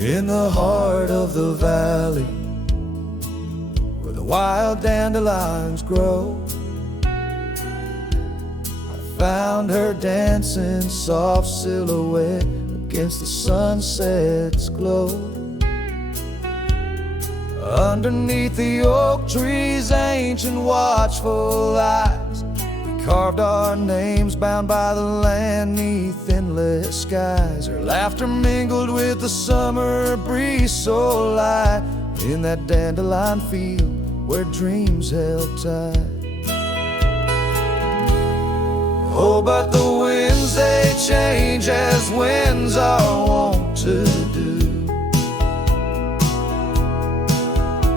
In the heart of the valley, where the wild dandelions grow, I found her dancing soft silhouette against the sunset's glow. Underneath the oak tree's ancient watchful eyes, we carved our names bound by the land 'neath endless skies. Her laughter mingled with the summer breeze so light, in that dandelion field where dreams held tight. Oh, but the winds, they change as winds are wont to do,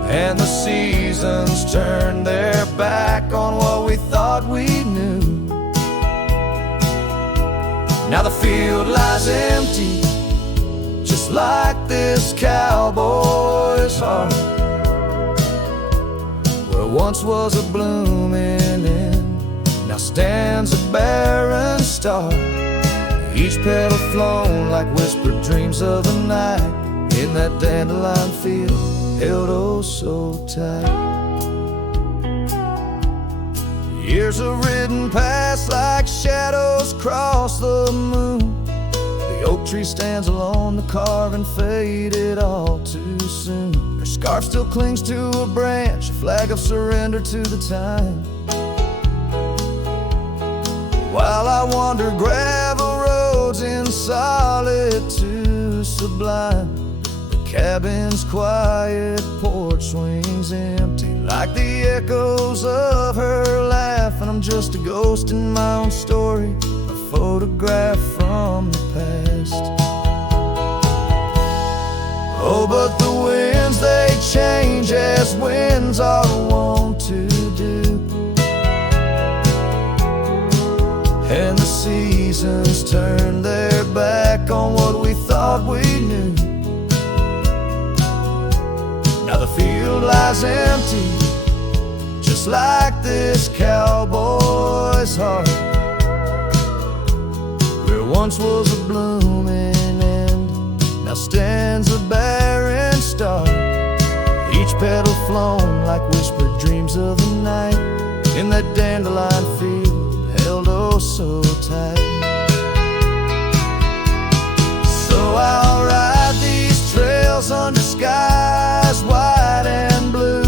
and the seasons turn their back on what we thought we knew. Now the field lies empty, just like this cowboy's heart, where once was a blooming end, now stands a barren star. Each petal flown like whispered dreams of the night, in that dandelion field held oh so tight. Years have ridden past like shadows cross the moon. The oak tree stands alone, the carving faded all too soon. Her scarf still clings to a branch, a flag of surrender to the time. While I wander gravel roads in solitude sublime, cabin's quiet porch swings empty like the echoes of her laugh, and I'm just a ghost in my own story, a photograph from the past. Oh, but the winds, they change as winds are wont to do, and the seasons turn their back on what we thought we knew. Now the field lies empty, just like this cowboy's heart, where once was a blooming end, now stands a barren star. Each petal flown like whispered dreams of the night, in that dandelion field held oh so tight. So I'll ride these trails under skies white and blue,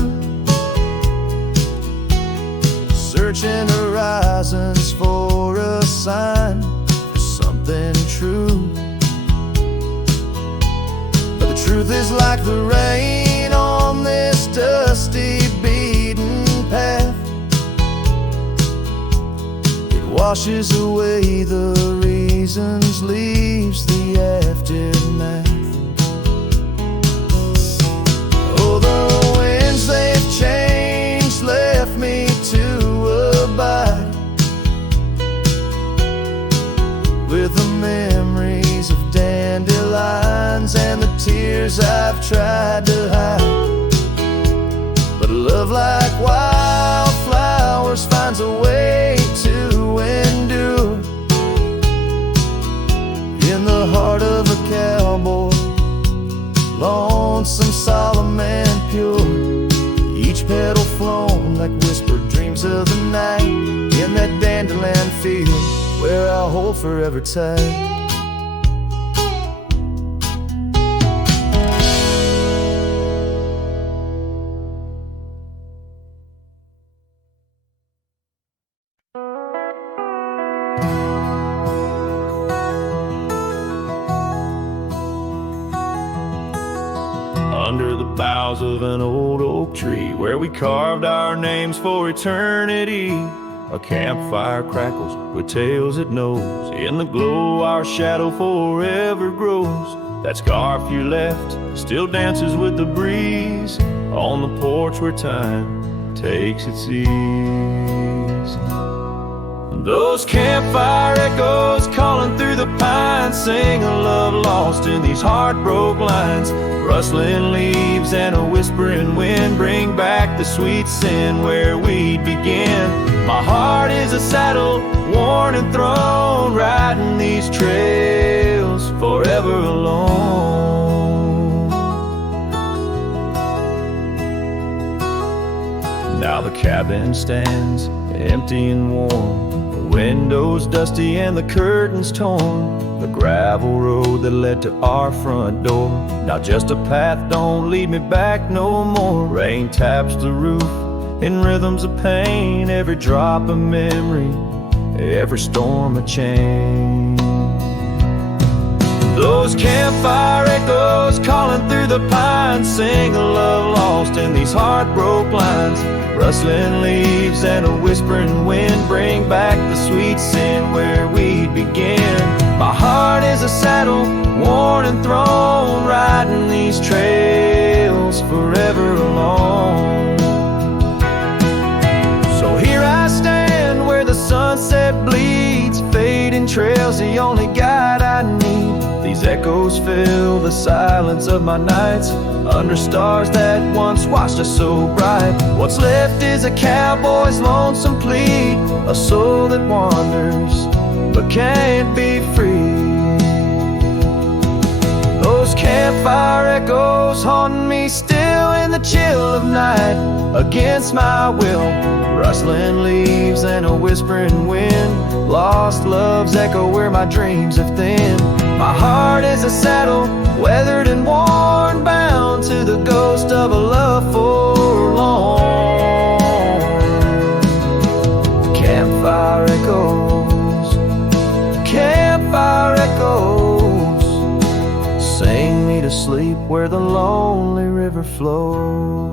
searching horizons for a sign, for something true. But the truth is like the rain on this dusty beaten path, it washes away the reasons, leaves the aftermath. Oh, the winds, they've changed, left me to abide with the memories of dandelions and the tears I've tried to hide. But love like wildflowers finds a way to endure, in the heart of a cowboy, lonesome, solemn and pure. Each petal flown like whispered dreams of the night, in that dandelion field where I'll hold forever tight. Under the boughs of an old oak tree, where we carved our names for eternity, a campfire crackles with tales it knows. In the glow our shadow forever grows. That scarf you left still dances with the breeze on the porch where time takes its ease. Those campfire echoes calling through the pines sing a love lost in these heartbroken lines. Rustling leaves and a whispering wind bring back the sweet sin where we'd begin. My heart is a saddle, worn and thrown, riding these trails forever alone. cabin stands empty and warm, the windows dusty and the curtains torn. The gravel road that led to our front door, now just a path, don't lead me back no more. Rain taps the roof in rhythms of pain, every drop a memory, every storm a change. Those campfire echoes calling through the pines, sing a love lost in these heartbroken lines. Rustling leaves and a whispering wind bring back the sweet sin where we began. My heart is a saddle, worn and thrown, riding these trails forever alone. So here I stand where the sunset bleeds, fading trails, the only guide I need. These echoes fill the silence of my nights, under stars that once watched us so bright. What's left is a cowboy's lonesome plea, a soul that wanders but can't be free. Those campfire echoes haunt me still in the chill of night, against my will. Rustling leaves and a whispering wind, lost love's echo where my dreams have thinned. My heart is a saddle, weathered and worn, bound to the ghost of a love forlorn. Campfire echoes, campfire echoes, sing me to sleep where the lonely river flows.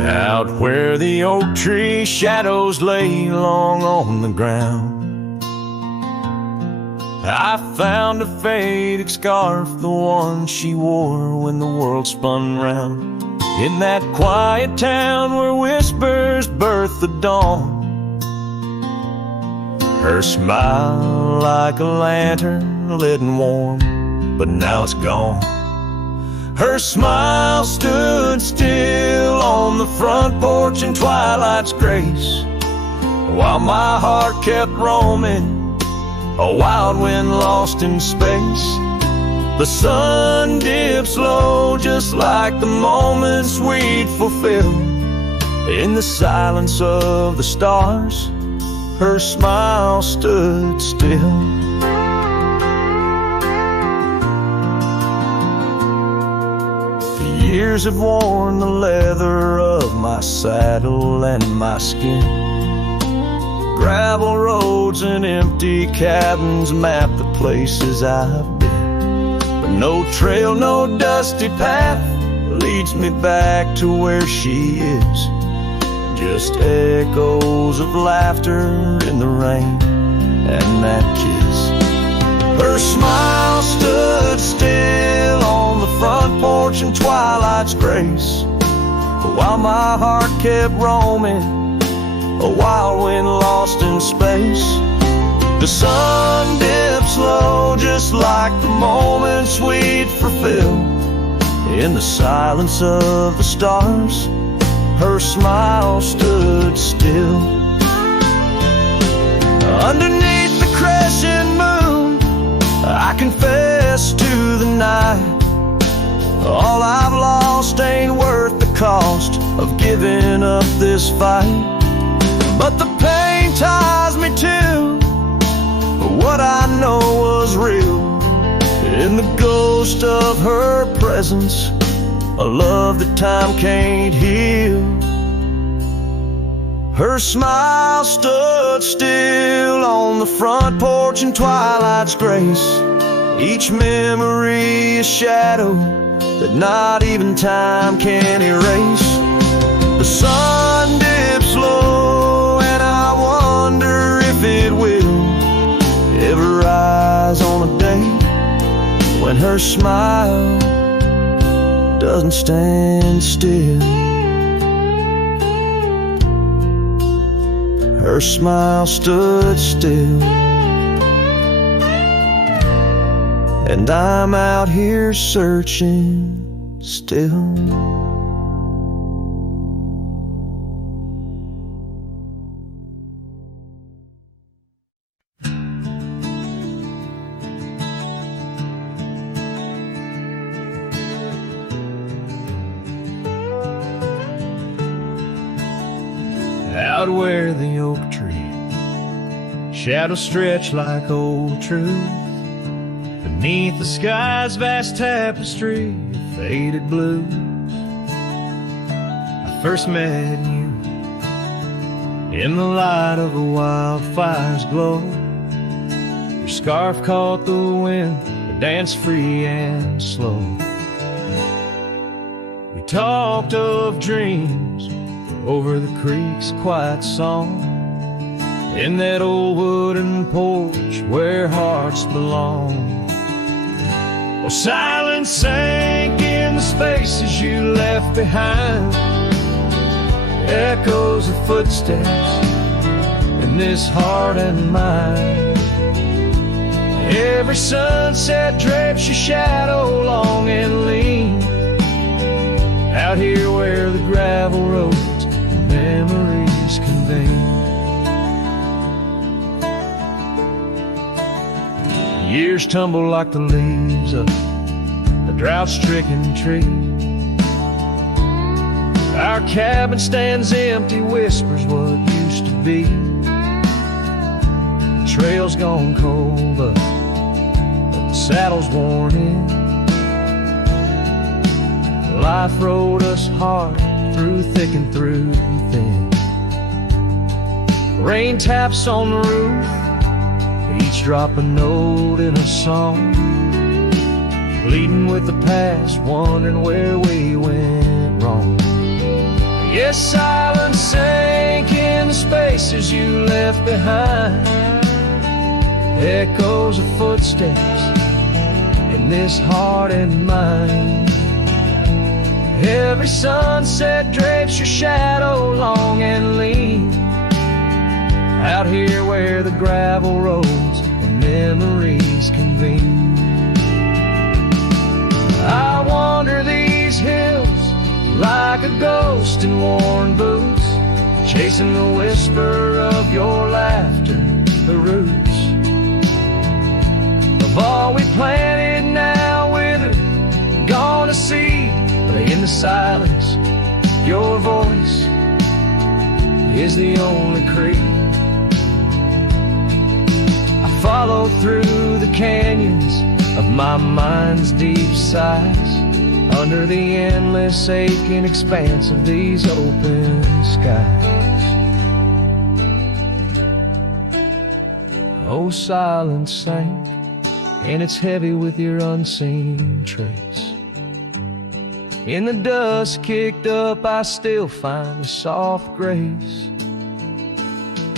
Out where the oak tree shadows lay long on the ground, I found a faded scarf, the one she wore when the world spun round. In that quiet town where whispers birth the dawn, her smile like a lantern lit and warm, but now it's gone. Her smile stood still on the front porch in twilight's grace, while my heart kept roaming, a wild wind lost in space. The sun dips low just like the moments we'd fulfill. In the silence of the stars, her smile stood still. Years have worn the leather of my saddle and my skin. Gravel roads and empty cabins map the places I've been, but no trail, no dusty path leads me back to where she is. Just echoes of laughter in the rain and that kiss. Her smile stood still on the front porch in twilight's grace, while my heart kept roaming, a wild wind lost in space. The sun dips low just like the moments we'd fulfill. In the silence of the stars, her smile stood still. Underneath the crescent moon, I confess to the night, all I've lost ain't worth the cost of giving up this fight. But the pain ties me to what I know was real, in the ghost of her presence, a love that time can't heal. Her smile stood still on the front porch in twilight's grace, each memory a shadow that not even time can erase. The sun dips low and I wonder if it will ever rise on a day when her smile doesn't stand still. Her smile stood still and I'm out here searching still. Out where the oak tree shadows stretch like old truth, beneath the sky's vast tapestry of faded blues, I first met you in the light of a wildfire's glow. Your scarf caught the wind, but danced free and slow. We talked of dreams over the creek's quiet song, in that old wooden porch where hearts belong. Well, silence sank in the spaces you left behind, echoes of footsteps in this heart and mind. Every sunset drapes your shadow long and lean, out here where the gravel roads memories convene. Years tumble like the leaves of a drought-stricken tree. Our cabin stands empty, whispers what used to be. The trail's gone cold, but the saddle's worn in. Life rode us hard through thick and through thin. Rain taps on the roof, each drop a note in a song, pleading with the past, wondering where we went wrong. Yes, silence sank in the spaces you left behind, echoes of footsteps in this heart and mind. Every sunset drapes your shadow long and lean, out here where the gravel roads and memories convene. I wander these hills like a ghost in worn boots, chasing the whisper of your laughter, the roots of all we planted now withered, gone to seed. But in the silence, your voice is the only creed. I follow through the canyons of my mind's deep sighs, under the endless aching expanse of these open skies. Oh, silence sank, and it's heavy with your unseen trace. In the dust kicked up, I still find a soft grace.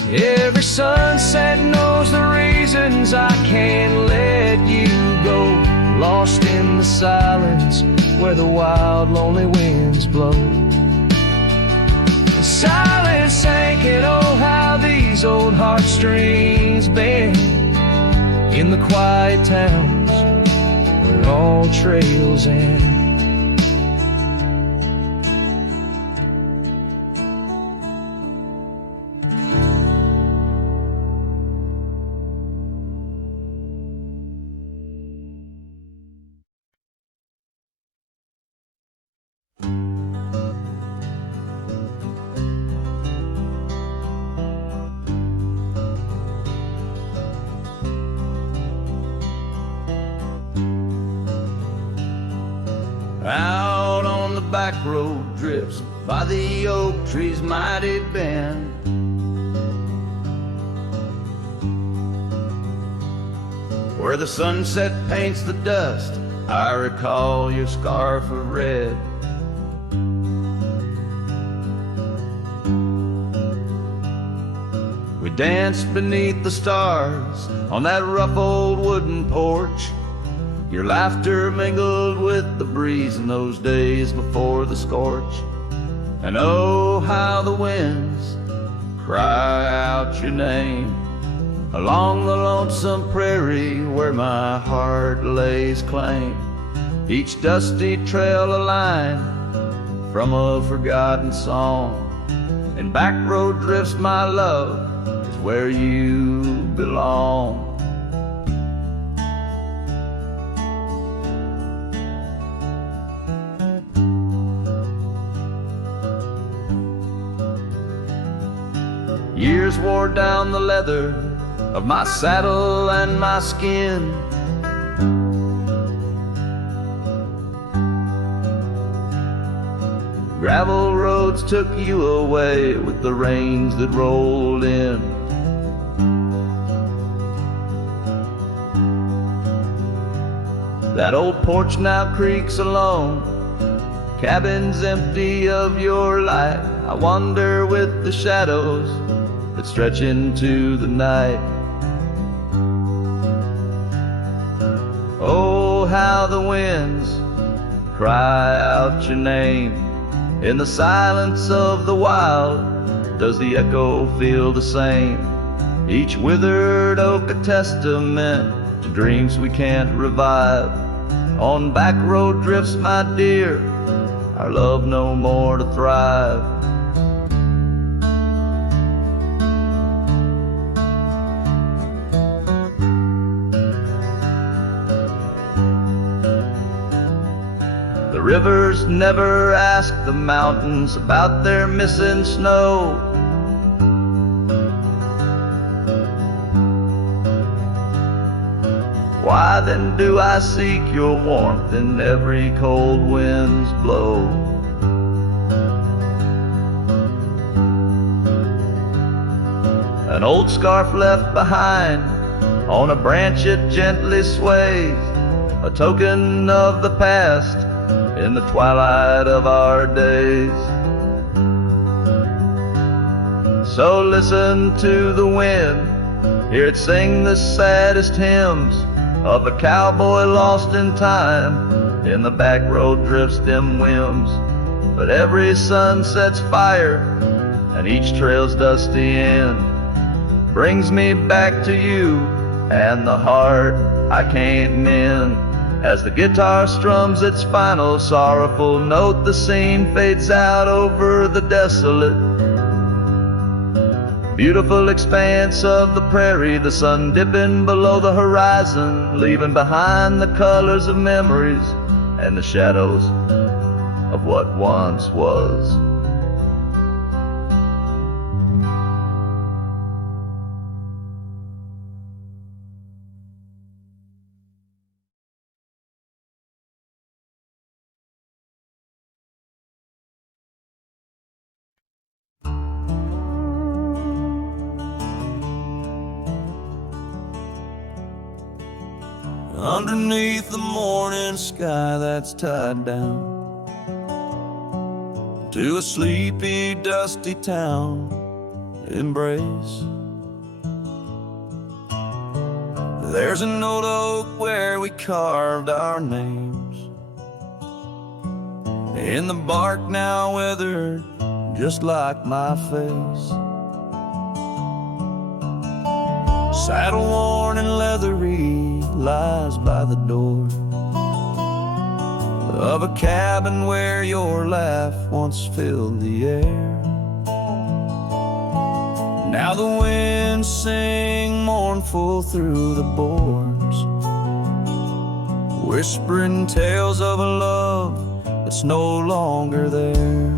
Every sunset knows the reasons I can't let you go, lost in the silence where the wild, lonely winds blow. The silence sank, and oh, how these old heartstrings bend in the quiet towns where all trails end. Out on the back road drifts by the oak tree's mighty bend, where the sunset paints the dust, I recall your scarf of red. We danced beneath the stars on that rough old wooden porch. Your laughter mingled with the breeze in those days before the scorch. And oh, how the winds cry out your name along the lonesome prairie where my heart lays claim. Each dusty trail a line from a forgotten song, and back road drifts, my love, is where you belong. Years wore down the leather of my saddle and my skin. Gravel roads took you away with the rains that rolled in. That old porch now creaks alone, cabin's empty of your light. I wander with the shadows that stretch into the night. Oh, how the winds cry out your name. In the silence of the wild, does the echo feel the same? Each withered oak a testament to dreams we can't revive. On back road drifts, my dear, our love no more to thrive. The rivers never ask the mountains about their missing snow. Why then do I seek your warmth in every cold wind's blow? An old scarf left behind on a branch it gently sways, a token of the past in the twilight of our days. So listen to the wind, hear it sing the saddest hymns of a cowboy lost in time. In the back road drifts dim whims, but every sunset's fire and each trail's dusty end brings me back to you and the heart I can't mend. As the guitar strums its final sorrowful note, the scene fades out over the desolate, beautiful expanse of the prairie, the sun dipping below the horizon, leaving behind the colors of memories and the shadows of what once was. Underneath the morning sky that's tied down to a sleepy, dusty town, Immerse. There's an old oak where we carved our names, in the bark now weathered just like my face. Saddle worn and leathery lies by the door of a cabin where your laugh once filled the air. Now the winds sing mournful through the boards, whispering tales of a love that's no longer there.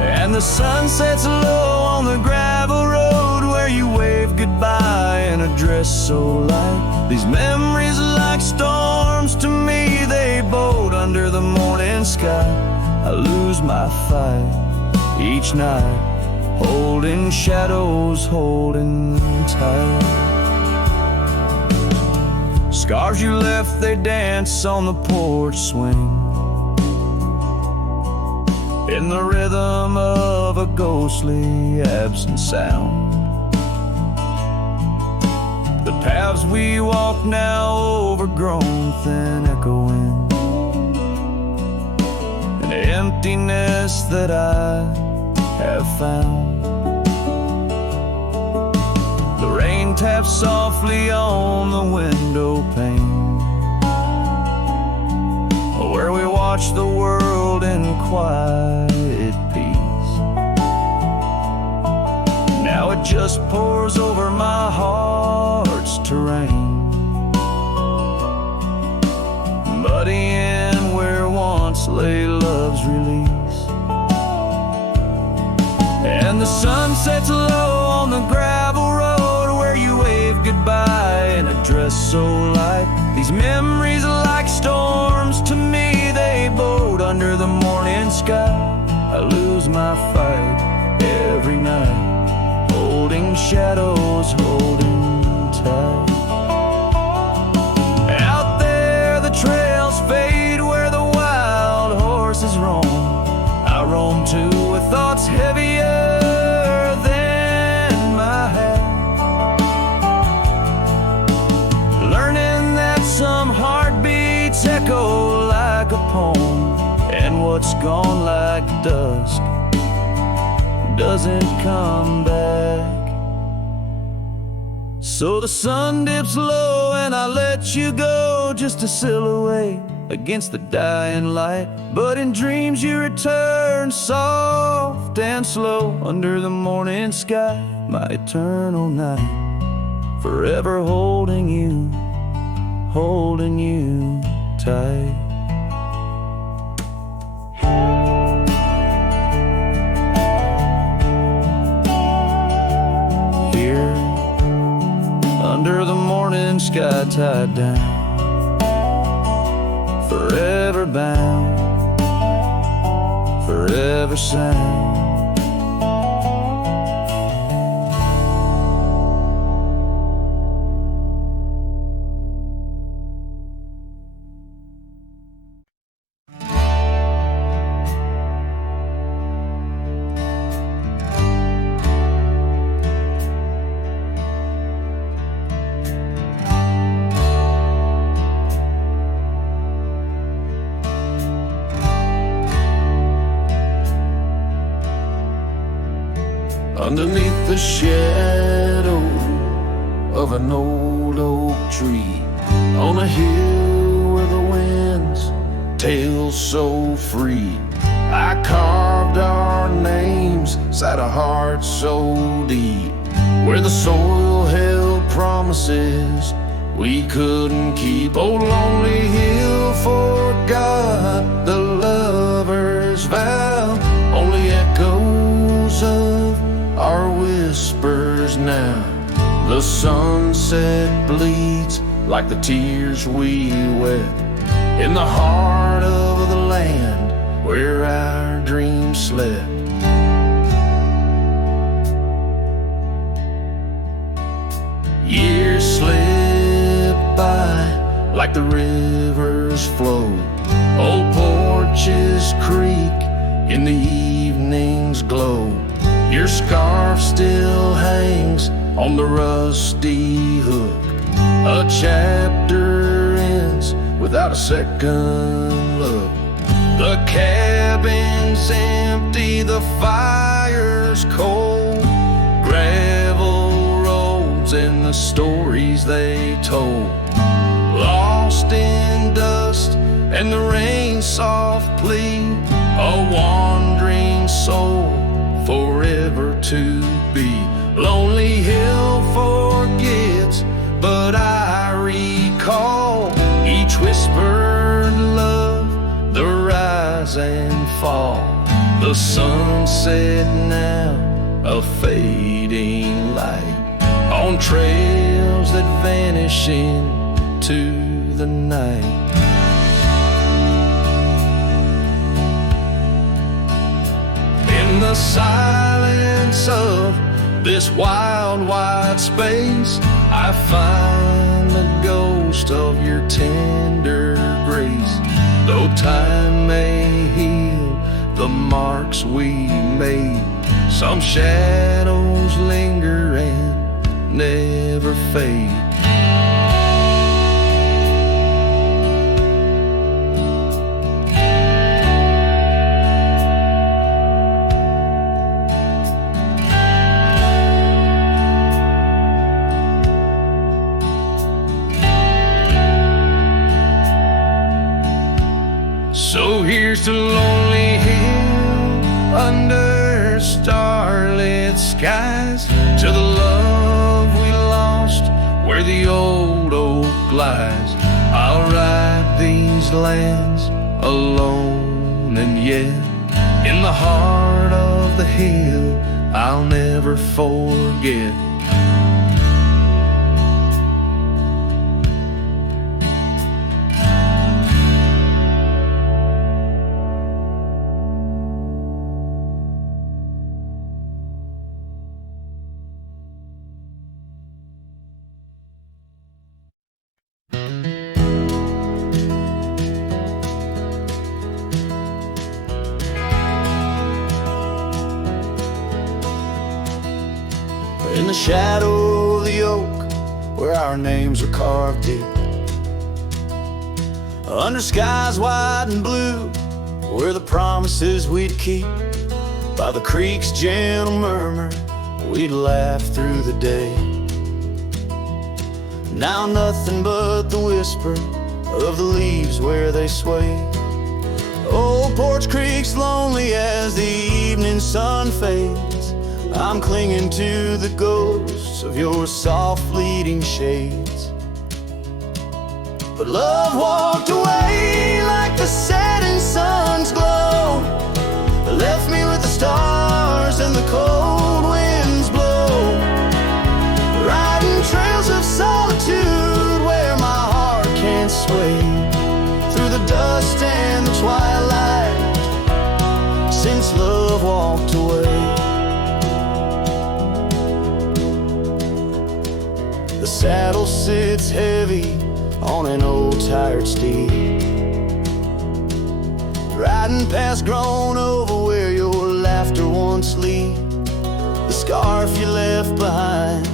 And the sun sets low on the gravel road where you wave goodbye in a dress so light. These memories are like storms to me, they boat under the morning sky. I lose my fight each night, holding shadows, holding tight. Scars you left, they dance on the porch swing, in the rhythm of a ghostly absent sound. The paths we walk now overgrown, thin echoing, an emptiness that I have found. taps softly on the window pane, where we watch the world in quiet peace. Now it just pours over my heart's terrain, muddying where once lay love's release. And the sun sets low on the gravel road where you wave goodbye in a dress so light. These memories are like storms to me, they bode under the morning sky. I lose my fight every night, holding shadows, holding tight. Out there the trails fade where the wild horses roam. I roam too with thoughts heavier than my head, learning that some heartbeats echo like a poem, and what's gone like dusk doesn't come back. So the sun dips low and I let you go, just a silhouette against the dying light. But in dreams you return, soft and slow, under the morning sky, my eternal night, forever holding you tight. Here, under the morning sky, tied down, forever bound, forever sound. Underneath the shadow of an old oak tree, on a hill where the winds tail so free, I carved our names, sat a heart so deep, where the soil held promises we couldn't keep. Oh, lonely hill, forgot the lover's vow, only echoes of our whispers now. The sunset bleeds like the tears we wept in the heart of the land where our dreams slept. Years slip by like the river's flow. Old porches creak in the evening's glow. Your scarf still hangs on the rusty hook. A chapter ends without a second look. The cabin's empty, the fire's cold. Gravel roads and the stories they told, lost in dust and the rain's soft plea. A wandering soul forever to be. Lonely hill forgets, but I recall each whispered love, the rise and fall. The sunset now, a fading light on trails that vanish into the night. In the silence of this wild, wide space, I find the ghost of your tender grace. Though time may heal the marks we made, some shadows linger and never fade. Here's to Lonely Hill under starlit skies, to the love we lost where the old oak lies. I'll ride these lands alone, and yet in the heart of the hill I'll never forget. In the shadow of the oak, where our names are carved deep, under skies wide and blue, where the promises we'd keep, by the creek's gentle murmur, we'd laugh through the day. Now nothing but the whisper of the leaves where they sway. Old Porch Creek's lonely as the evening sun fades. I'm clinging to the ghosts of your soft fleeting shades. But love walked away like the setting sun's glow, left me with the stars and the cold winds blow, riding trails of solitude where my heart can't sway, through the dust and the twilight, since love walked away. The saddle sits heavy on an old tired steed, riding past grown over where your laughter once lead. The scarf you left behind,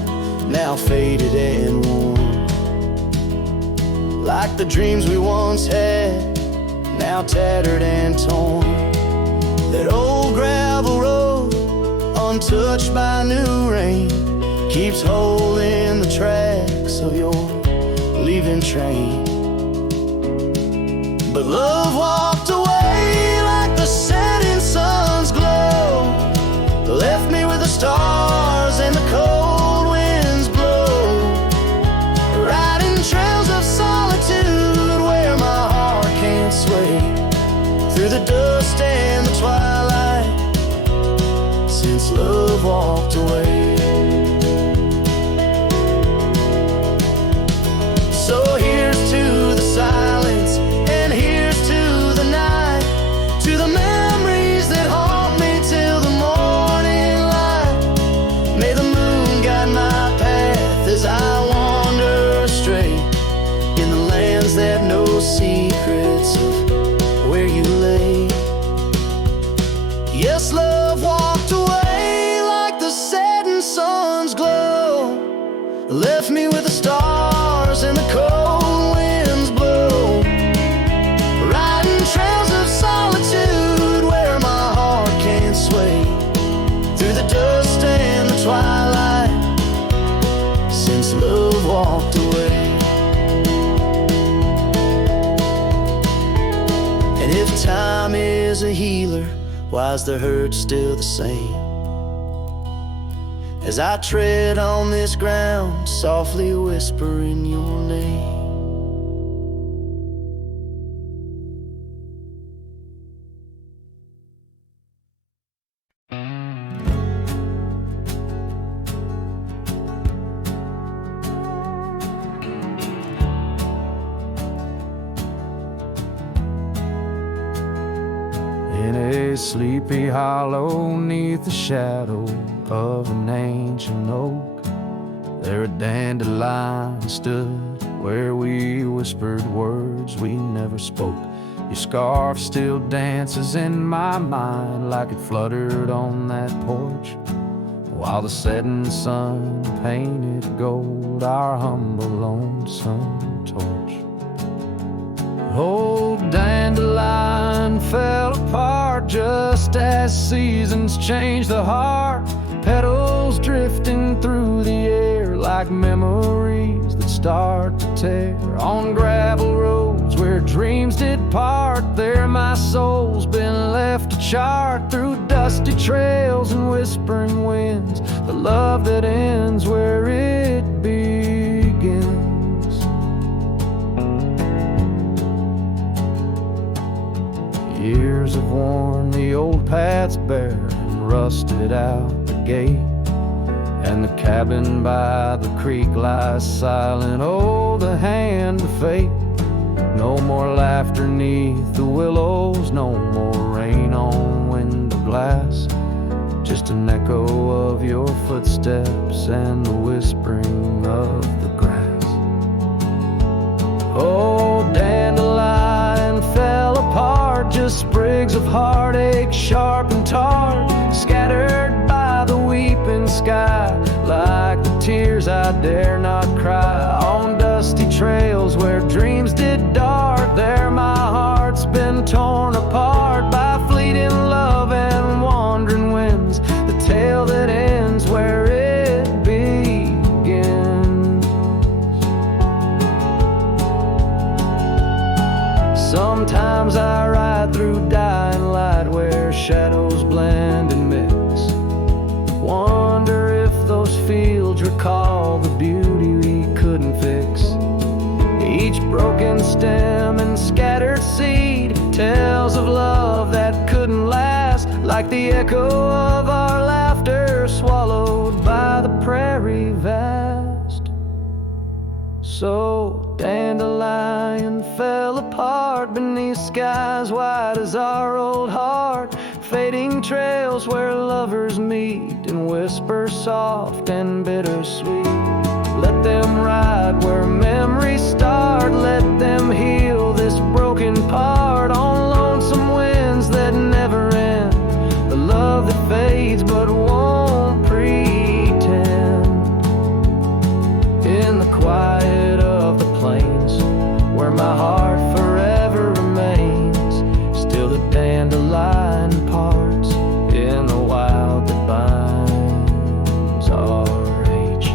now faded and worn, like the dreams we once had, now tattered and torn. That old gravel road, untouched by new rain, keeps holding the tracks of your leaving train. But love walked away like the setting sun's glow, left me with the stars and the cold winds blow, riding trails of solitude where my heart can't sway, through the dust and the twilight, since love walked away. So here's to the silence, and here's to the night, to the memories that haunt me till the morning light. May the moon guide my path as I wander astray, in the lands that know secrets of where you lay. Yes, love walked away like the setting sun's glow, left me with the stars and the cold winds blow, riding trails of solitude where my heart can't sway, through the dust and the twilight, since love walked away. And if time is a healer, why's the hurt still the same? As I tread on this ground, softly whispering your name. In a sleepy hollow neath the shadow of an ancient oak, there a dandelion stood where we whispered words we never spoke. Your scarf still dances in my mind like it fluttered on that porch, while the setting sun painted gold our humble lonesome torch. Old dandelion fell apart just as seasons change the heart, petals drifting through the air like memories that start to tear on gravel roads where where dreams did part. There my soul's been left to chart through dusty trails and whispering winds, the love that ends where it begins. Years have worn the old paths bare and rusted out the gate, and the cabin by the creek lies silent. Oh, the hand of fate. No more laughter neath the willows, no more rain on window glass, just an echo of your footsteps and the whispering of the grass. Oh, dandelion fell apart, just sprigs of heartache, sharp and tart, scattered by the weeping sky, like the tears I dare not cry. On dusty trails where dreams did dart, there my heart's been torn apart by fleeting love and wandering winds, the tale that ends where it begins. Sometimes I ride through dying light where shadows blend and mix, wonder if those fields recall the beauty we couldn't fix. Each broken stem and scattered seed tells of love that couldn't last, like the echo of our laughter swallowed by the prairie vast. So dandelion fell apart beneath skies wide as our old heart, fading trails where lovers meet and whisper soft and bittersweet. Let them ride where memories start, let them heal this broken part on lonesome winds that never end, the love that fades but won't pretend. In the quiet of the plains where my heart forever remains, still the dandelion parts in the wild that binds our age.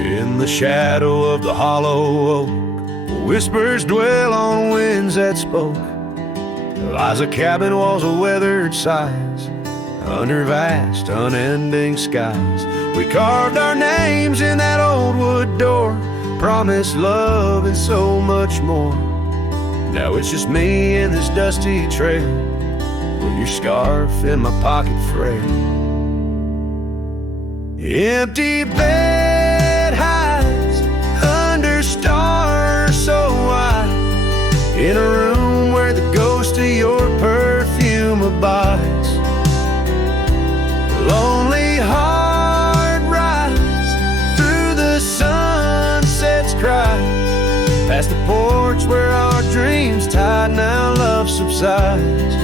In the shadow of the hollow oak, whispers dwell on winds that spoke. Lies a cabin, walls of weathered sides, under vast, unending skies. We carved our names in that old wood door, promised love and so much more. Now it's just me and this dusty trail, with your scarf in my pocket frail. Empty bed hides under stars so wide, in a room where the ghost of your perfume abides. Lonely heart rides through the sunset's cry, past the porch where our dreams tied, now love subsides.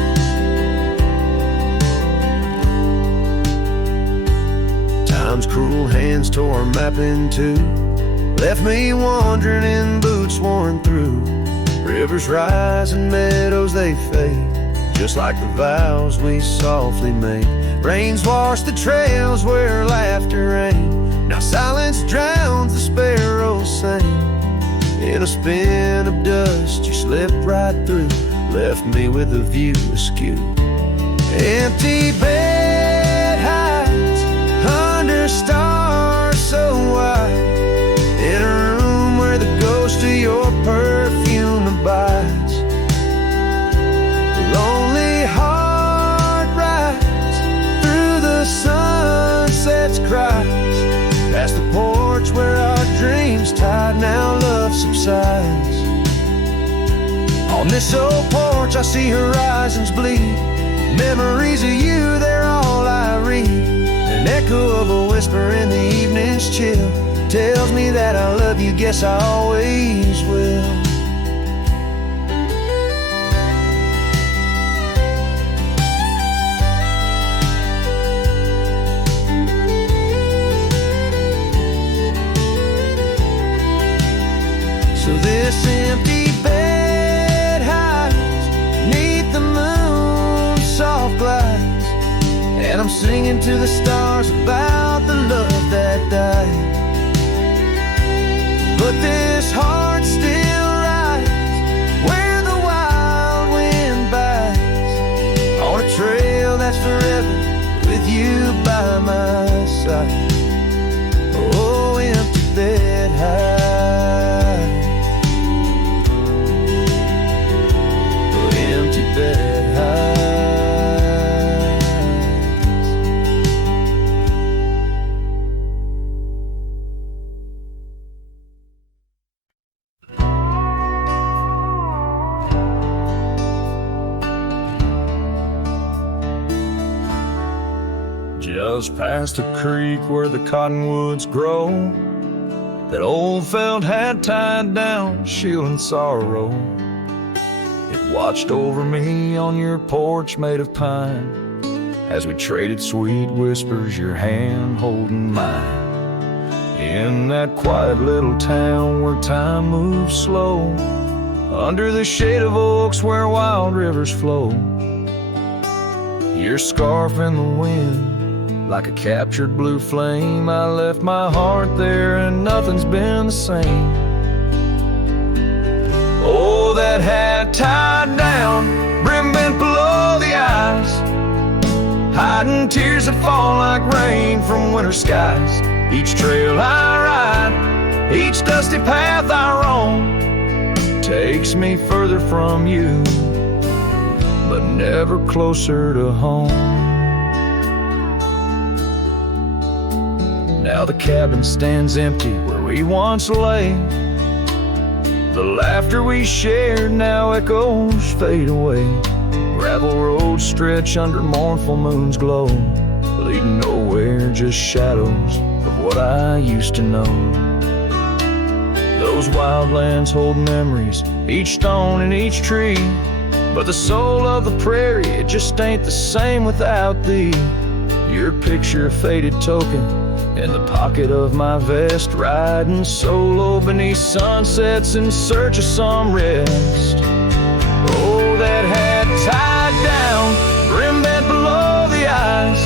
Time's cruel hands tore a map in two, left me wandering in boots worn through. Rivers rise and meadows they fade, just like the vows we softly made. Rains wash the trails where laughter rained, now silence drowns the sparrows sing. In a spin of dust you slipped right through, left me with a view askew. Empty bed hides under stars so wide, in a room where the ghost of your perfume abides. Lonely heart rides through the sunset's cries, past the porch where our dreams tied, now love subsides. On this old porch I see horizons bleed, memories of you, they're all I read. An echo of a whisper in the evening's chill tells me that I love you, guess I always will. singing to the stars about the love that died. But this heart still rides where the wild wind bites, on a trail that's forever with you by my side. Oh, empty bed high, oh, empty bed high. Just past a creek where the cottonwoods grow, that old felt had tied down, shielding sorrow. It watched over me on your porch made of pine, as we traded sweet whispers, your hand holding mine. In that quiet little town where time moves slow, under the shade of oaks where wild rivers flow, your scarf in the wind like a captured blue flame. I left my heart there and nothing's been the same. Oh, that hat tied down, brim bent below the eyes, hiding tears that fall like rain from winter skies. Each trail I ride, each dusty path I roam, takes me further from you, but never closer to home. Now the cabin stands empty where we once lay. The laughter we shared now echoes fade away. Gravel roads stretch under mournful moon's glow, leading nowhere, just shadows of what I used to know. Those wildlands hold memories, each stone and each tree, but the soul of the prairie, it just ain't the same without thee. Your picture, a faded token in the pocket of my vest, riding solo beneath sunsets in search of some rest. Oh, that hat tied down, brim bent below the eyes,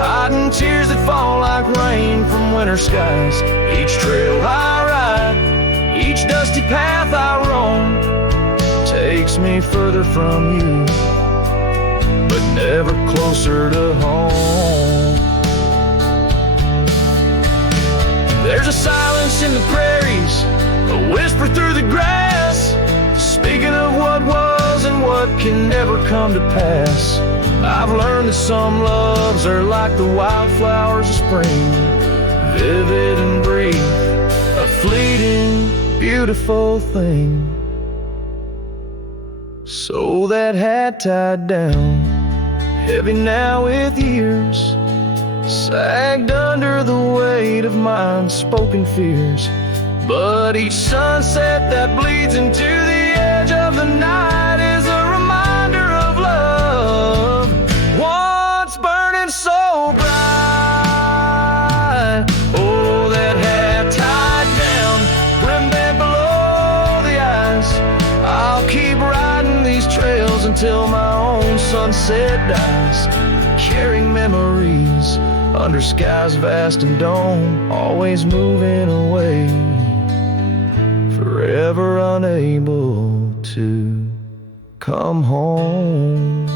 hiding tears that fall like rain from winter skies. Each trail I ride, each dusty path I roam, takes me further from you, but never closer to home. There's a silence in the prairies, a whisper through the grass, speaking of what was and what can never come to pass. I've learned that some loves are like the wildflowers of spring, vivid and brief, a fleeting, beautiful thing. So that hat tied down, heavy now with years, sagged under the weight of my unspoken fears. But each sunset that bleeds into the edge of the night is a reminder of love, once burning so bright. Oh, that hat tied down, brim bent below the eyes, I'll keep riding these trails until my own sunset dies, carrying memories under skies vast and dome, always moving away, forever unable to come home.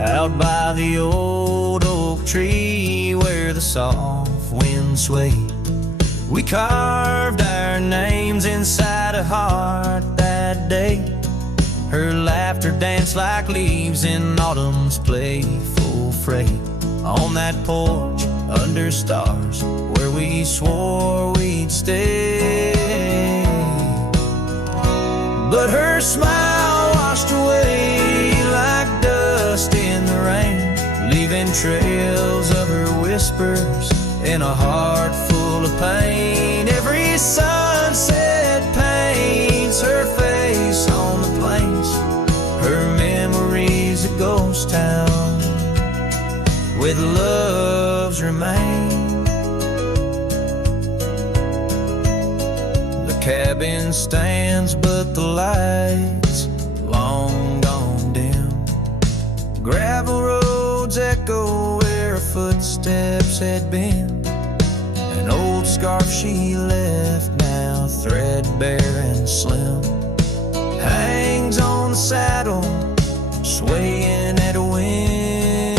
Out by the old oak tree where the soft winds sway, we carved our names inside a heart that day. Her laughter danced like leaves in autumn's playful fray, on that porch under stars where we swore we'd stay. But her smile washed away like dust in the rain, leaving trails of her whispers in a heart full of pain. Every sunset paints her face on the plains. Her memory's a ghost town with love's remain. The cabin stands, but the lights long gone dim. Gravel roads echo where her footsteps had been. An old scarf she left, now threadbare and slim, hangs on the saddle, swaying at a wind.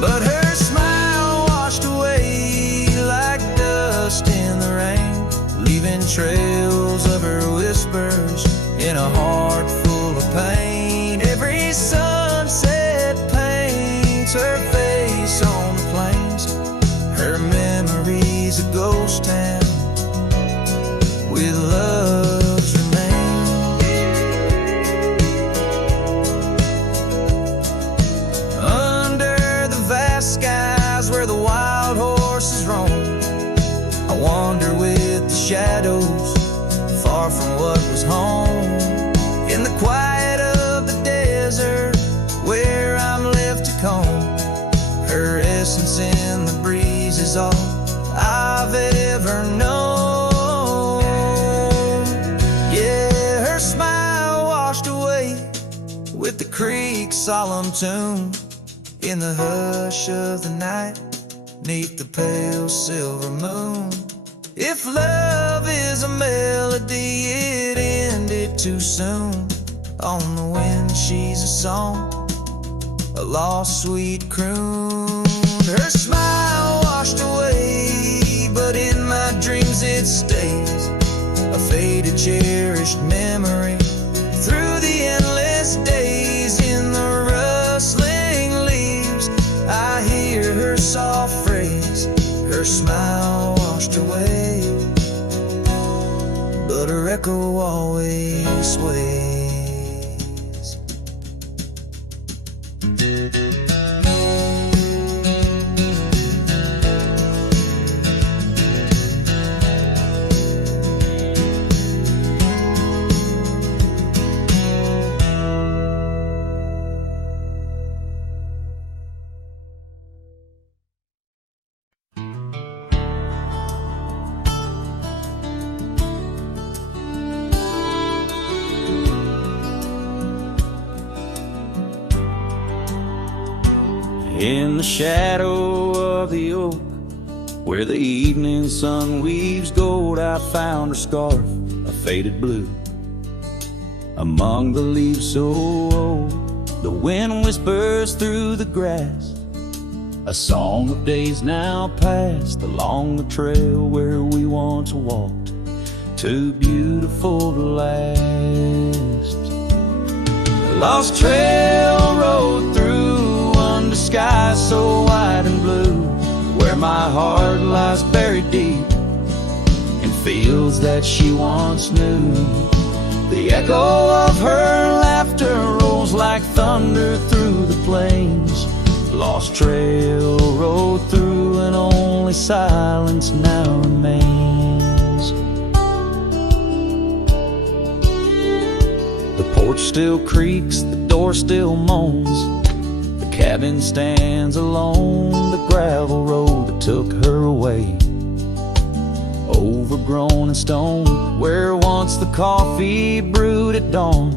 But her smile washed away like dust in the rain, leaving trails of her whispers in a heart full of pain. Every sunset paints her face on the plains. Her memory's a ghost town with love's remains. Under the vast skies where the wild horses roam, I wander with the shadows, far from what was home. In the quiet of the desert where I'm left to comb, her essence in the breeze is all I've ever known. Yeah, her smile washed away with the creek's solemn tune. In the hush of the night, neath the pale silver moon. If love is a melody, it ended too soon. On the wind she's a song, a lost sweet croon. Her smile washed away, but in my dreams it stays, a faded cherished memory through the endless days. In the rustling leaves I hear her soft phrase, her smile washed away, but her echo always sways. In the shadow of the oak, where the evening sun weaves gold, I found her scarf, a faded blue. Among the leaves so old, the wind whispers through the grass, a song of days now past, along the trail where we once walked, too beautiful to last. A lost trail rode through under skies so wide and blue, where my heart lies buried deep in fields that she once knew. The echo of her laughter rolls like thunder through the plains. Lost trail rode through and only silence now remains. The porch still creaks, the door still moans, cabin stands alone, the gravel road that took her away, overgrown and stone, where once the coffee brewed at dawn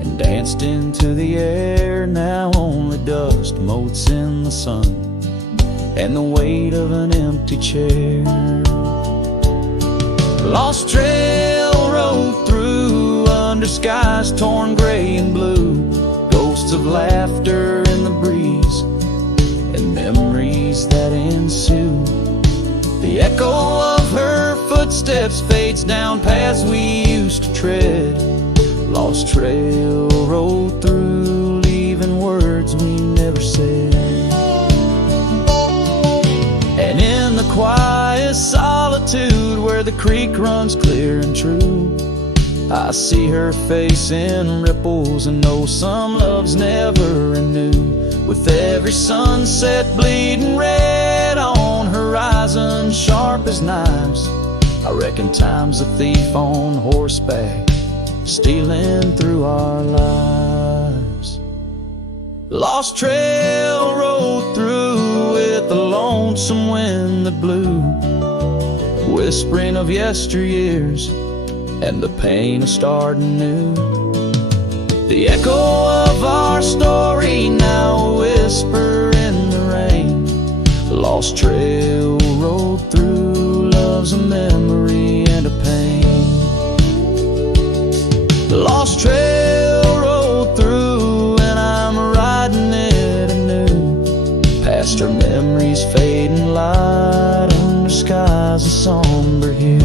and danced into the air. Now only dust motes in the sun and the weight of an empty chair. Lost trail rode through under skies torn gray and blue, ghosts of laughter in the breeze and memories that ensue. The echo of her footsteps fades down paths we used to tread. Lost trail rode through, leaving words we never said. And in the quiet solitude where the creek runs clear and true, I see her face in ripples and know some love's never renewed. With every sunset bleeding red on horizon sharp as knives, I reckon time's a thief on horseback, stealing through our lives. Lost trail rode through with the lonesome wind that blew, whispering of yesteryears and the pain of starting new. The echo of our story now a whisper in the rain. Lost trail rode through, love's a memory and a pain. The lost trail rode through and I'm riding it anew, past her memories fading light under skies of somber hue.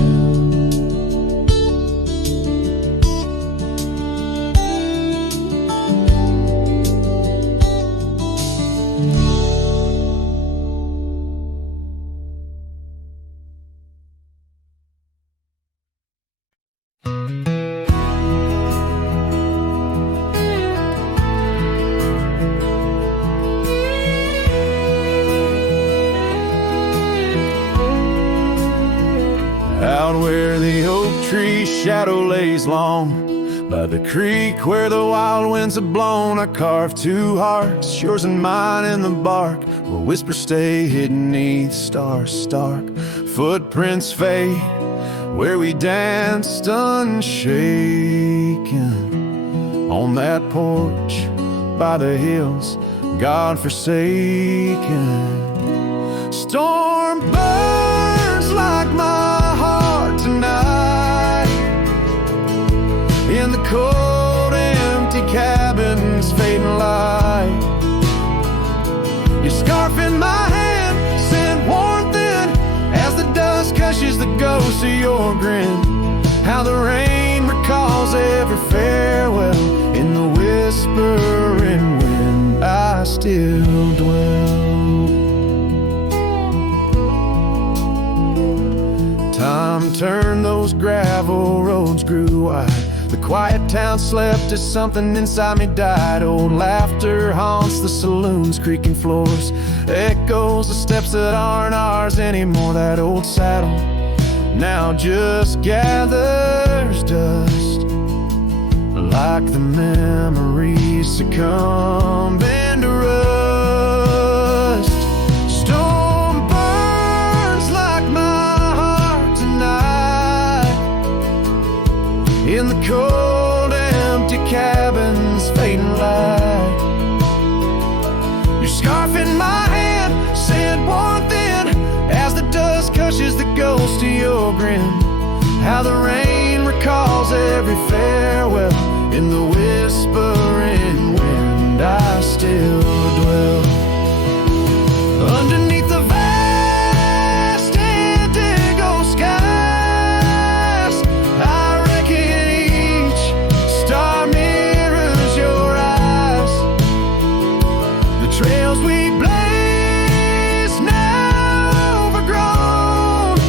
Out where the oak tree shadow lays long, by the creek where the wild winds have blown, I carved two hearts, yours and mine, in the bark, where whispers stay hidden neath stars stark. Footprints fade where we danced unshaken, on that porch by the hills, God-forsaken. Storm burns like my heart tonight, in the cold empty cabin's fading light. Your scarf in my hand sent warmth in as the dust cushions the ghost of your grin. How the rain recalls every farewell in the whispering wind. I still dwell. Time turned, those gravel roads grew wide. The quiet town slept as something inside me died. Old laughter haunts the saloons, creaking floors, echoes the steps that aren't ours anymore. That old saddle now just gathers dust, like the memories succumbing to rust. Storm burns like my heart tonight, in the cold empty cabin's fading light. Your scarf in my hand sent warmth in as the dust cushions the ghost of your grin. How the rain recalls every farewell in the whispering wind. I still dwell underneath the vast indigo skies. I reckon each star mirrors your eyes. The trails we blaze now overgrown,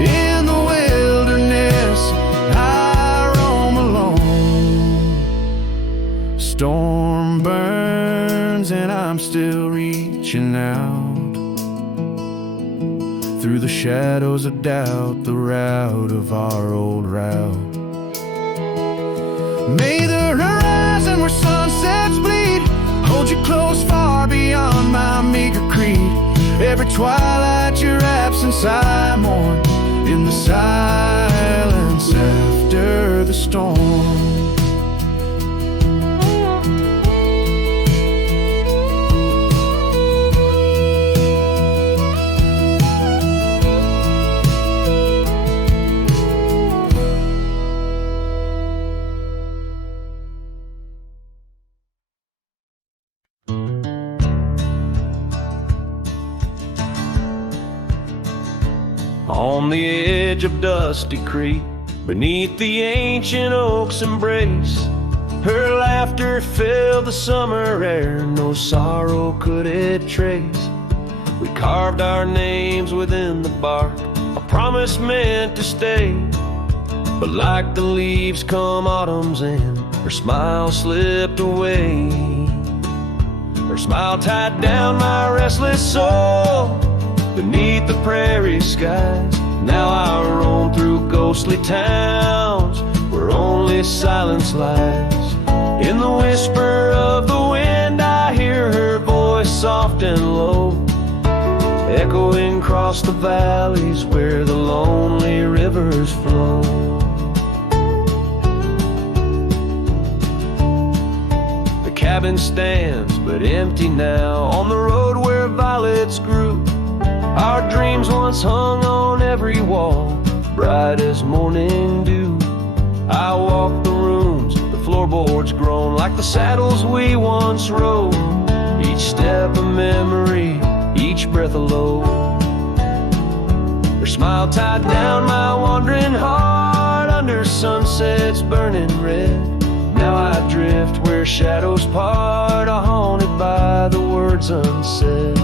in the wilderness I roam alone. Storm burns and I'm still reaching out through the shadows of doubt, the route of our old route. May the horizon where sunsets bleed hold you close far beyond my meager creed. Every twilight your absence I mourn, in the silence after the storm. On the edge of Dusty Creek, beneath the ancient oak's embrace, her laughter filled the summer air, no sorrow could it trace. We carved our names within the bark, a promise meant to stay. But like the leaves come autumn's end, her smile slipped away. Her smile tied down my restless soul beneath the prairie skies. Now I roam through ghostly towns where only silence lies. In the whisper of the wind I hear her voice soft and low, echoing across the valleys where the lonely rivers flow. The cabin stands but empty now on the road where violets grew. Our dreams once hung on every wall, bright as morning dew. I walk the rooms, the floorboards groan like the saddles we once rode. Each step a memory, each breath a load. Her smile tied down my wandering heart under sunsets burning red. Now I drift where shadows part, haunted by the words unsaid.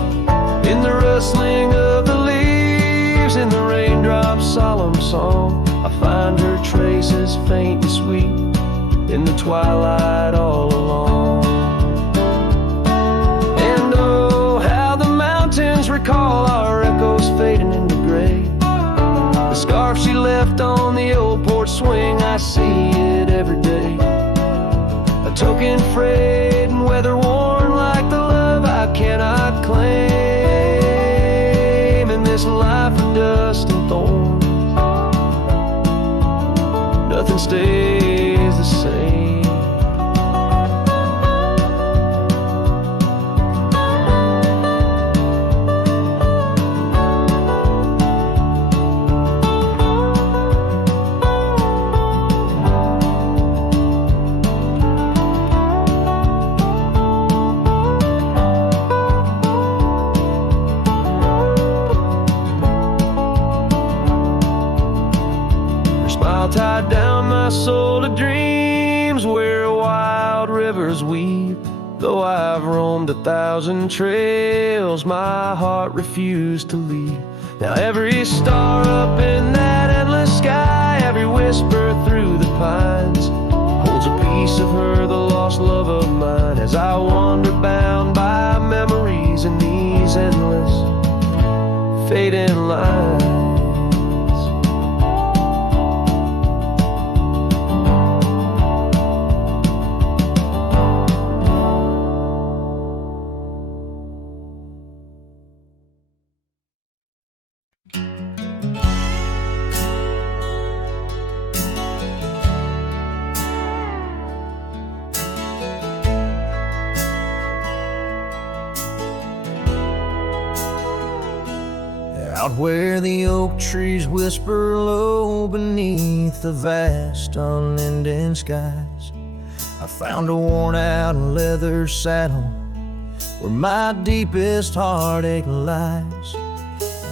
In the rustling of the leaves, in the raindrops' solemn song, I find her traces faint and sweet in the twilight all along. And oh, how the mountains recall our echoes fading into gray. The scarf she left on the old porch swing, I see it every day. A token frayed and weather worn like the love I cannot claim. In this life of dust and thorns, nothing stays the same. Tied down my soul to dreams where wild rivers weep. Though I've roamed 1,000 trails, my heart refused to leave. Now every star up in that endless sky, every whisper through the pines, holds a piece of her, the lost love of mine. As I wander bound by memories in these endless fading lines. Out where the oak trees whisper low beneath the vast unending skies, I found a worn out leather saddle where my deepest heartache lies.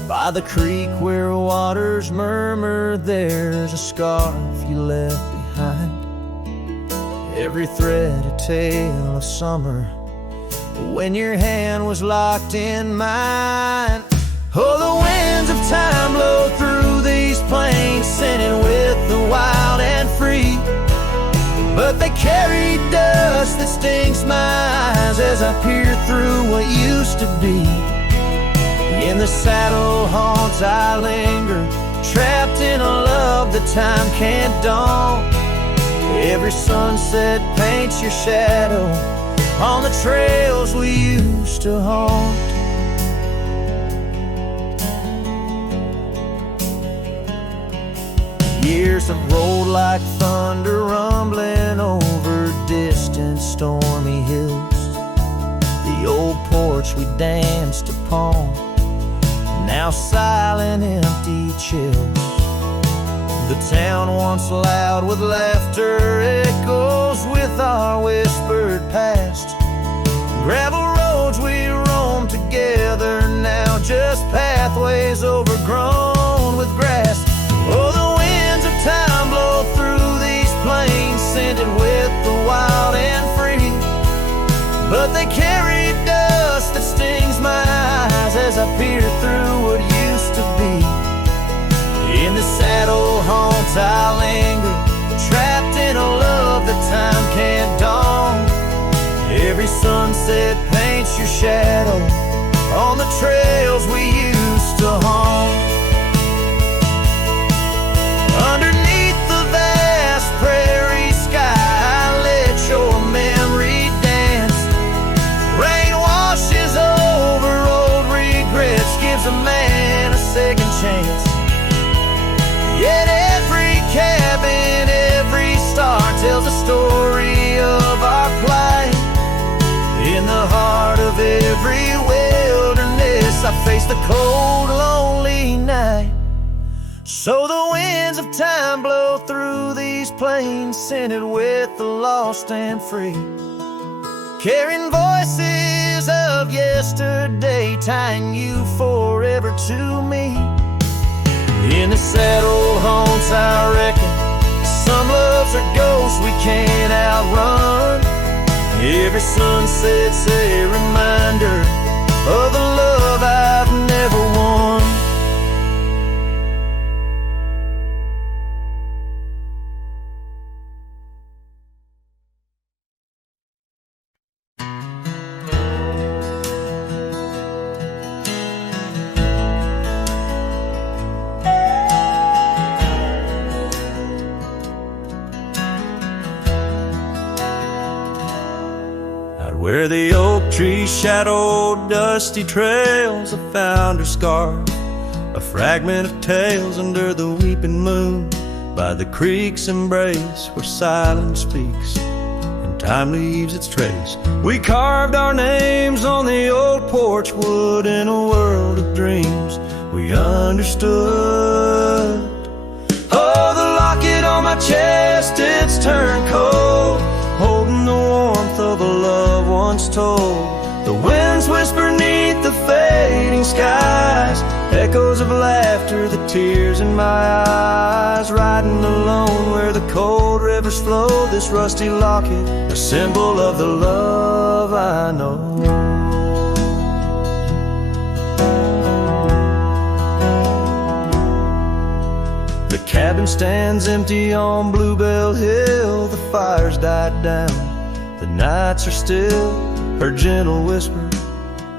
By the creek where waters murmur, there's a scarf you left behind. Every thread a tale of summer when your hand was locked in mine. Oh, the winds of time blow through these plains, singing with the wild and free. But they carry dust that stings my eyes as I peer through what used to be. In the saddle haunts I linger, trapped in a love that time can't dawn. Every sunset paints your shadow on the trails we used to haunt. Years have rolled like thunder rumbling over distant stormy hills. The old porch we danced upon, now silent, empty chills. The town once loud with laughter echoes with our whispered past. Gravel roads we roam together, now just pathways overgrown with grass. Oh, the winds of time blow through these plains, scented with the wild and free. But they carry dust that stings my eyes as I peer through what used to be. In the saddle haunts I linger, sunset paints your shadow on the trails we used to haunt. Underneath the vast prairie sky, let your memory dance. Rain washes over old regrets, gives a man a second chance. Yet every cabin, every star tells a story of our plight. In the heart of every wilderness, I face the cold, lonely night. So the winds of time blow through these plains, scented with the lost and free, carrying voices of yesterday, tying you forever to me. In the sad old haunts, I reckon some loves are ghosts we can't outrun. Every sunset's a reminder of the love I've never won. Where the oak tree shadowed dusty trails, I found her scarf, a fragment of tales under the weeping moon, by the creek's embrace where silence speaks and time leaves its trace. We carved our names on the old porch wood in a world of dreams we understood. Oh, the locket on my chest, it's turned cold, holding the warmth of a love once told. The winds whisper neath the fading skies, echoes of laughter, the tears in my eyes. Riding alone where the cold rivers flow, this rusty locket, a symbol of the love I know. The cabin stands empty on Bluebell Hill, the fire's died down, the nights are still. Her gentle whisper,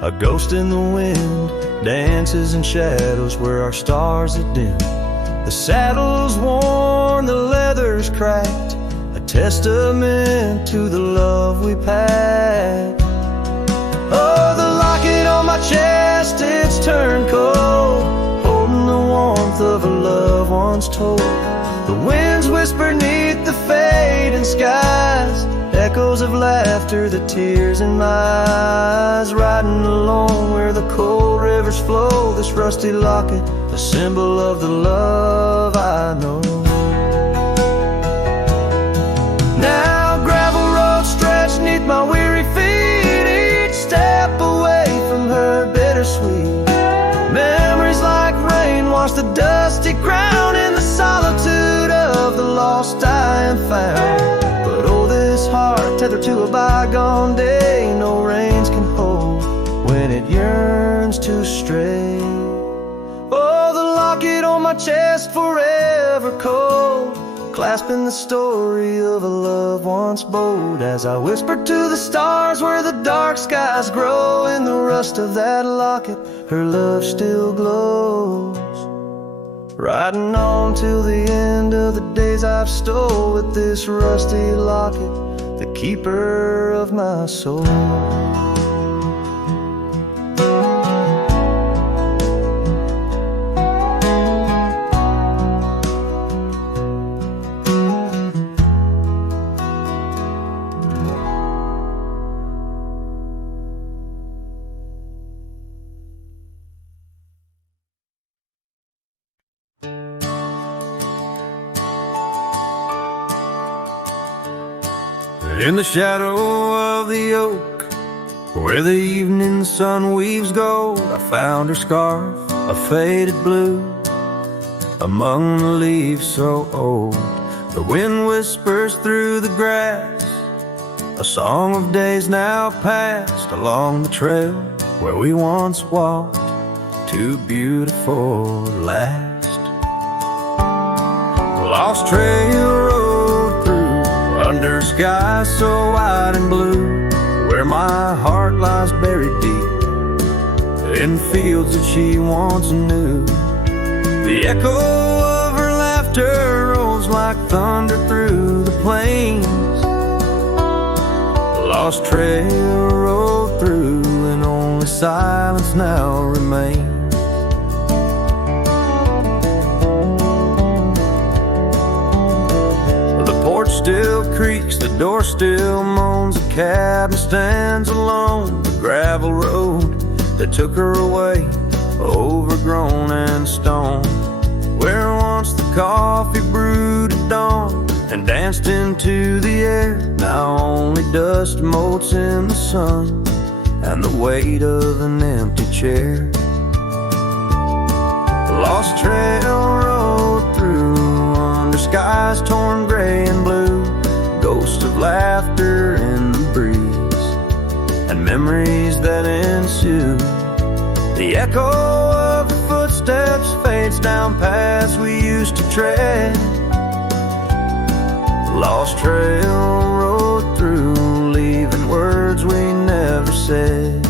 a ghost in the wind, dances in shadows where our stars are dim. The saddle's worn, the leather's cracked, a testament to the love we packed. Oh, the locket on my chest, it's turned cold, holding the warmth of a love once told. The winds whisper neath the fading skies, echoes of laughter, the tears in my eyes. Riding along where the cold rivers flow, this rusty locket, a symbol of the love I know. Now gravel roads stretch neath my weary feet, each step away from her bittersweet. Memories like rain wash the dusty ground in the solitude of the lost I am found. But oh, this heart tethered to a bygone day, no reins can hold when it yearns to stray. Oh, the locket on my chest forever cold, clasping the story of a love once bold. As I whisper to the stars where the dark skies grow, in the rust of that locket her love still glows. Riding on till the end of the days I've stole, with this rusty locket, the keeper of my soul. In the shadow of the oak, where the evening sun weaves gold, I found her scarf, a faded blue, among the leaves so old. The wind whispers through the grass, a song of days now past, along the trail where we once walked, too beautiful to last. The lost trail rode through under skies so wide and blue, where where my heart lies buried deep in fields that she once knew. The echo of her laughter rolls like thunder through the plains. Lost trail rolled through and only silence now remains. The porch still creaks, the door still moans, the cabin stands alone. The gravel road that took her away, overgrown and stone, where once the coffee brewed at dawn and danced into the air, now only dust motes in the sun and the weight of an empty chair. The lost trail rode through under skies torn gray and blue, ghosts of laughter in the breeze and memories that ensue. The echo of the footsteps fades down paths we used to tread. Lost trail rode through, leaving words we never said.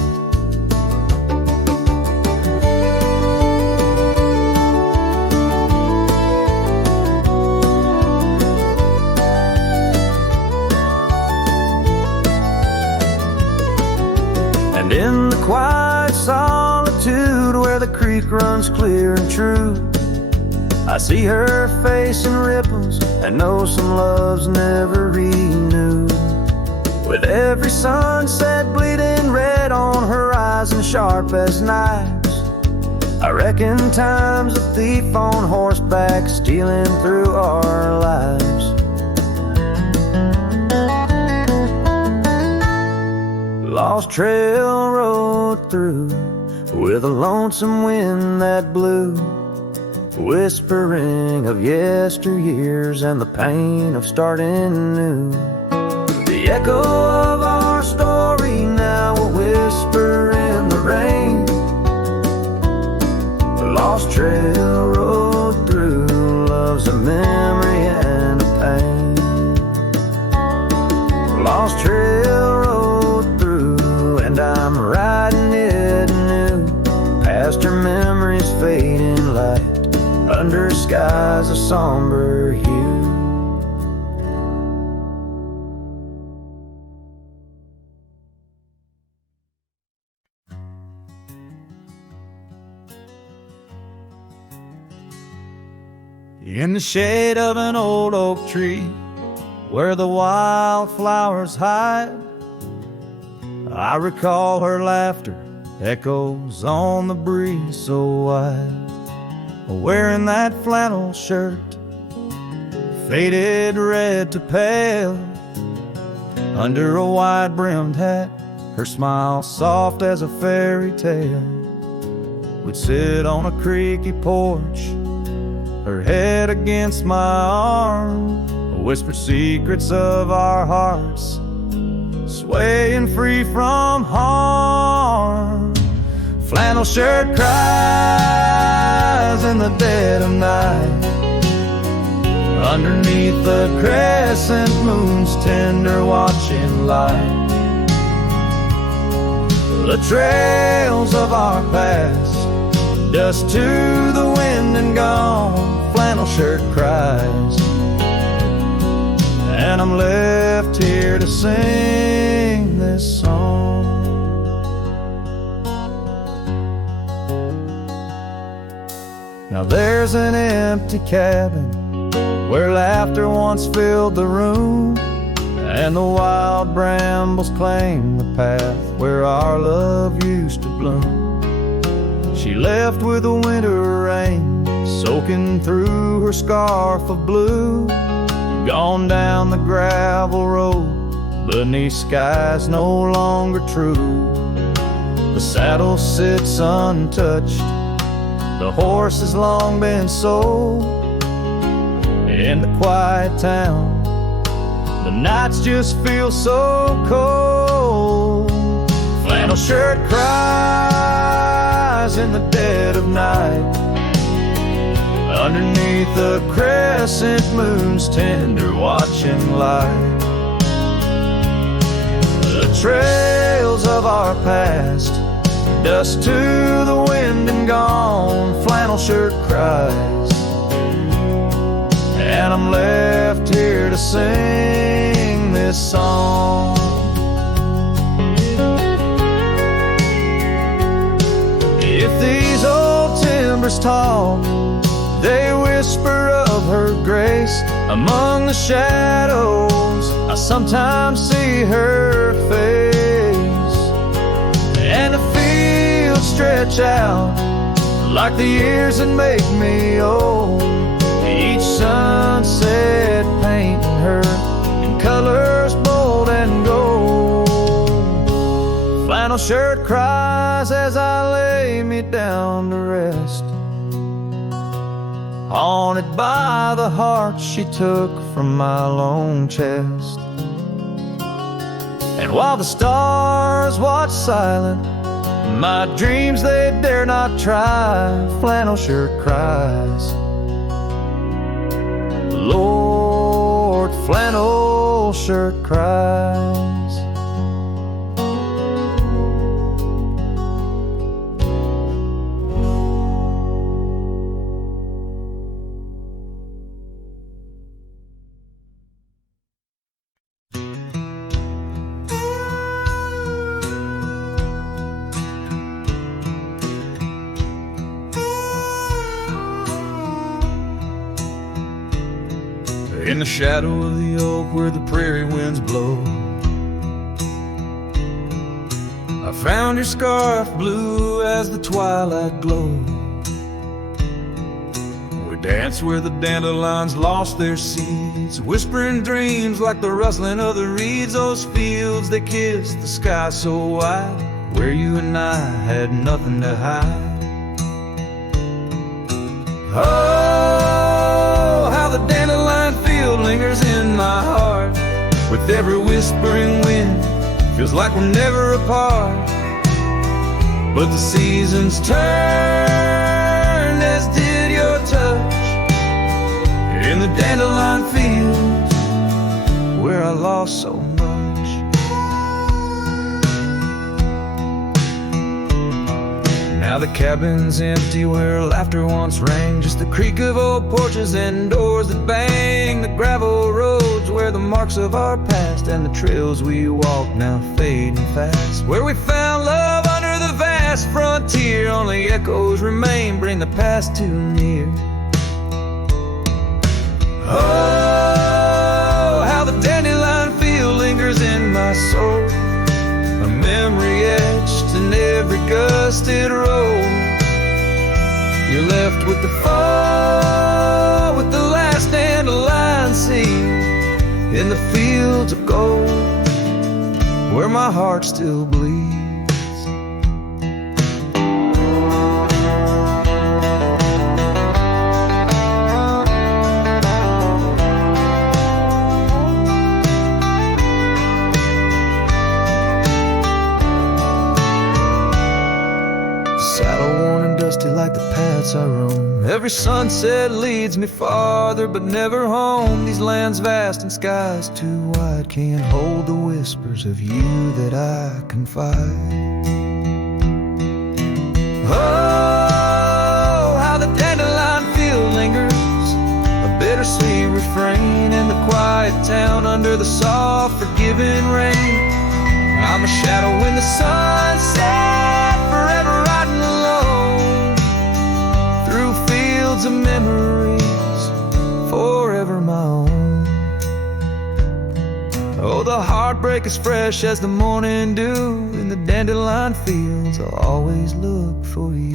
And in the quiet solitude where the creek runs clear and true, I see her face in ripples and know some love's never renewed. With every sunset bleeding red on horizon sharp as knives, I reckon time's a thief on horseback stealing through our lives. Lost trail rode through with a lonesome wind that blew, whispering of yesteryears and the pain of starting new. The echo of our story now will whisper in the rain. The lost trail rode through, love's a memory and a pain. Lost trail rode through and I'm riding it anew, past her memories fading light under skies of somber hue. In the shade of an old oak tree, where the wildflowers hide, I recall her laughter echoes on the breeze so wide. Wearing that flannel shirt, faded red to pale, under a wide-brimmed hat, her smile soft as a fairy tale. We'd sit on a creaky porch, her head against my arm, whisper secrets of our hearts, swaying free from harm. Flannel shirt cries in the dead of night, underneath the crescent moon's tender watching light. The trails of our past, dust to the wind and gone. Flannel shirt cries, and I'm left here to sing this song. Now there's an empty cabin where laughter once filled the room, and the wild brambles claim the path where our love used to bloom. She left with the winter rain soaking through her scarf of blue, gone down the gravel road beneath skies no longer true. The saddle sits untouched, the horse has long been sold. In the quiet town, the nights just feel so cold. Flannel shirt cries in the dead of night, underneath the crescent moon's tender watching light. The trail tales of our past. Dust to the wind and gone, flannel shirt cries. And I'm left here to sing this song. If these old timbers talk, they whisper of her grace. Among the shadows, I sometimes see her face. And the fields stretch out like the years that make me old. Each sunset painting her in colors bold and gold. Flannel shirt cries as I lay me down to rest, haunted by the heart she took from my lone chest. And while the stars watch silent, my dreams they dare not try. Flannel shirt cries, Lord, flannel shirt cries. In the shadow of the oak where the prairie winds blow, I found your scarf blue as the twilight glowed. We danced where the dandelions lost their seeds, whispering dreams like the rustling of the reeds. Those fields, they kissed the sky so wide, where you and I had nothing to hide. Oh, how the dandelion field lingers in my heart. With every whispering wind, feels like we're never apart. But the seasons turned, as did your touch, in the dandelion fields where I lost so much. Now the cabin's empty where laughter once rang, just the creak of old porches and doors that bang. The gravel roads where the marks of our past, and the trails we walk now fading fast. Where we found love under the vast frontier, only echoes remain, bring the past too near. Oh, how the dandelion field lingers in my soul, a memory etched in every gusted road. You're left with the fall, with the last dandelion seed, in the fields of gold, where my heart still bleeds. Like the paths I roam, every sunset leads me farther, but never home. These lands vast and skies too wide can't hold the whispers of you that I confide. Oh, how the dandelion field lingers, a bittersweet refrain in the quiet town under the soft forgiving rain. I'm a shadow in the sunset, forever riding alone through fields of memories, forever my own. Oh, the heartbreak is fresh as the morning dew, in the dandelion fields I'll always look for you.